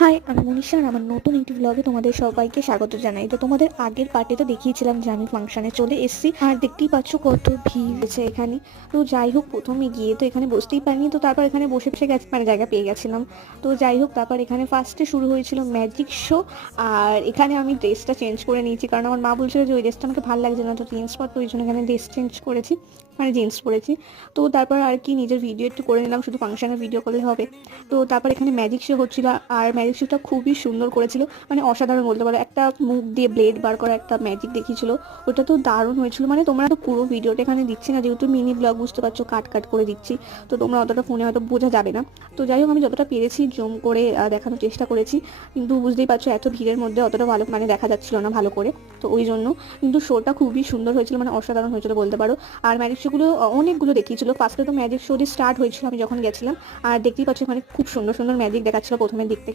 High, আমি মনীষা আর আমার নতুন একটি ব্লগে তোমাদের সবাইকে স্বাগত জানাই। তো তোমাদের আগের পার্টে তো দেখিয়েছিলাম যে আমি ফাংশনে চলে এসেছি, আর দেখতেই পাচ্ছ কত ভিড় হয়েছে এখানে। তো যাই হোক, প্রথমে গিয়ে তো এখানে বসতেই পারিনি, তো তারপর এখানে বসে বসে গেছে, মানে জায়গা পেয়ে গেছিলাম। তো যাই হোক, তারপর এখানে ফার্স্টে শুরু হয়েছিল ম্যাজিক শো। আর এখানে আমি ড্রেসটা চেঞ্জ করে নিয়েছি, কারণ আমার মা বলছিল যে ওই ড্রেসটা আমাকে ভালো লাগছে না, তো জিন্স পর, তো ওই জন্য এখানে ড্রেস চেঞ্জ করেছি, মানে জিন্স পরেছি। তো তারপর আর কি নিজের ভিডিও একটু করে নিলাম, শুধু ফাংশনের ভিডিও করলে হবে। তো তারপর এখানে ম্যাজিক শো হচ্ছিল, আর ম্যাজিক শোটা খুবই সুন্দর করেছিল, মানে অসাধারণ বলতে পারো। একটা মুখ দিয়ে ব্লেড বার করা একটা ম্যাজিক দেখিয়েছিল, ওটা তো দারুণ হয়েছিল। মানে তোমরা তো পুরো ভিডিওটা এখানে দিচ্ছি না, যেহেতু মিনি ব্লগ, বুঝতে পারছো, কাট কাট করে দিচ্ছি, তো তোমরা অতটা ফোনে হয়তো বোঝা যাবে না। তো যাই হোক, আমি যতটা পেরেছি জুম করে দেখানোর চেষ্টা করেছি, কিন্তু বুঝতেই পারছো এত ভিড়ের মধ্যে অতটা ভালো মানে দেখা যাচ্ছিল না ভালো করে। তো ওই জন্য কিন্তু শোটা খুবই সুন্দর হয়েছিল, মানে অসাধারণ হয়েছিল বলতে পারো। আর ম্যাজিক শোগুলো অনেকগুলো দেখিয়েছিল। ফার্স্টে তো ম্যাজিক শো দিয়ে স্টার্ট হয়েছিল আমি যখন গেছিলাম, আর দেখতেই পাচ্ছ এখানে খুব সুন্দর সুন্দর ম্যাজিক দেখাচ্ছিল প্রথমের দিক থেকে।